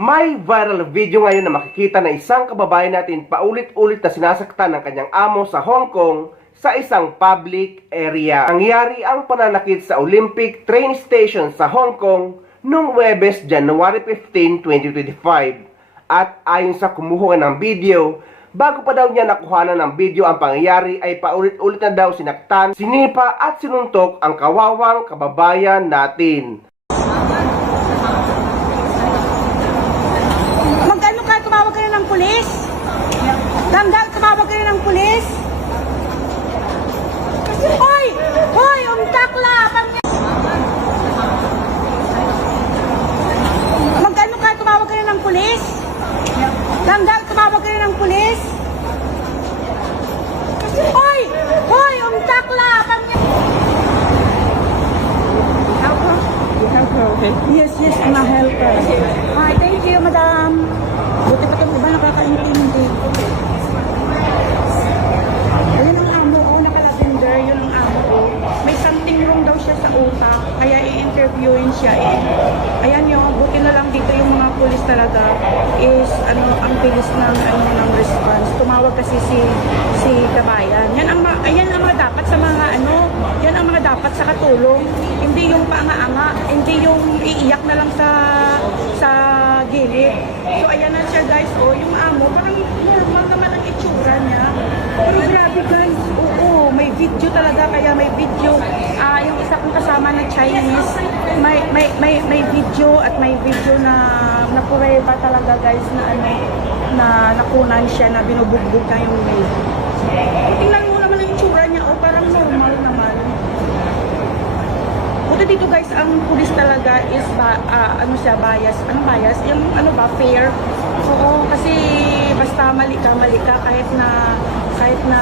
May viral video ngayon na makikita na isang kababayan natin paulit-ulit na sinasaktan ng kanyang amo sa Hong Kong sa isang public area. Nangyari ang pananakit sa Olympic train station sa Hong Kong noong Huwebes, January 15, 2025. At ayon sa kumuha ng video, bago pa daw niya nakuhanan ng video ang pangyayari ay paulit-ulit na daw sinaktan, sinipa at sinuntok ang kawawang kababayan natin. Tumawag kayo ng pulis? Ganggal, tumawag kayo ng pulis? Hoy! Hoy! Umtakla! Magkano ka? Tumawag kayo ng pulis? Ganggal, tumawag kayo ng pulis? Hoy! Hoy! Umtakla! Help her, okay? Yes, I'm a helper. Hi, thank you, madam. Buti pa itong iba nakakaintindi. Ayun ang amo ko, naka-lavender, yun ang amo ko. May something wrong daw siya sa utak, kaya i-interviewin siya eh. Ayan yun, buti na lang dito yung mga pulis talaga is, ang bilis ng response. Tumawag kasi si kabayan. Yan ang mga dapat sa mga yan ang mga dapat sa katulong. Hindi yung paanga-anga, hindi yung iiyak na lang sa gilid. So ayan na siya guys, yung amo, parang normal naman ang itsura niya. Pero grabe guys, oo, may video talaga, kaya may video. Yung isa kong kasama na Chinese, may video at may video na pureba talaga guys na nakunan siya, na binubugbog na yung maid. Tingnan mo naman ang itsura niya, parang normal naman. Buti dito guys, ang pulis talaga is bias. Anong bias? Yung fair. Oo, kasi basta mali ka kahit na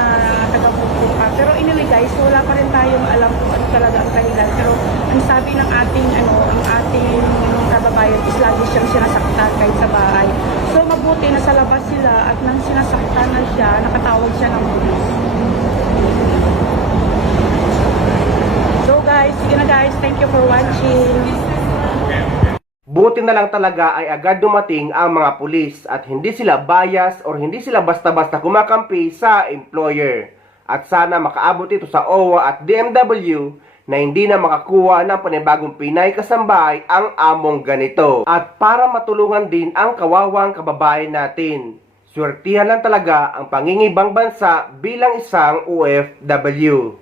taga-pupo ka. Pero anyway guys, wala pa rin tayong alam kung ano talaga ang kanilan. Pero ang sabi ng ating kababayan is lagi siyang sinasaktan kahit sa bahay. So mabuti na sa labas sila at nang sinasaktan na siya, nakatawag siya ng pulis. So guys, sige na guys, thank you for watching. Buti na lang talaga ay agad dumating ang mga pulis at hindi sila bias or hindi sila basta-basta kumakampi sa employer. At sana makaabot ito sa OWA at DMW na hindi na makakuha ng panibagong Pinay kasambahay ang among ganito. At para matulungan din ang kawawang kababayan natin, swertihan lang talaga ang pangingibang bansa bilang isang OFW.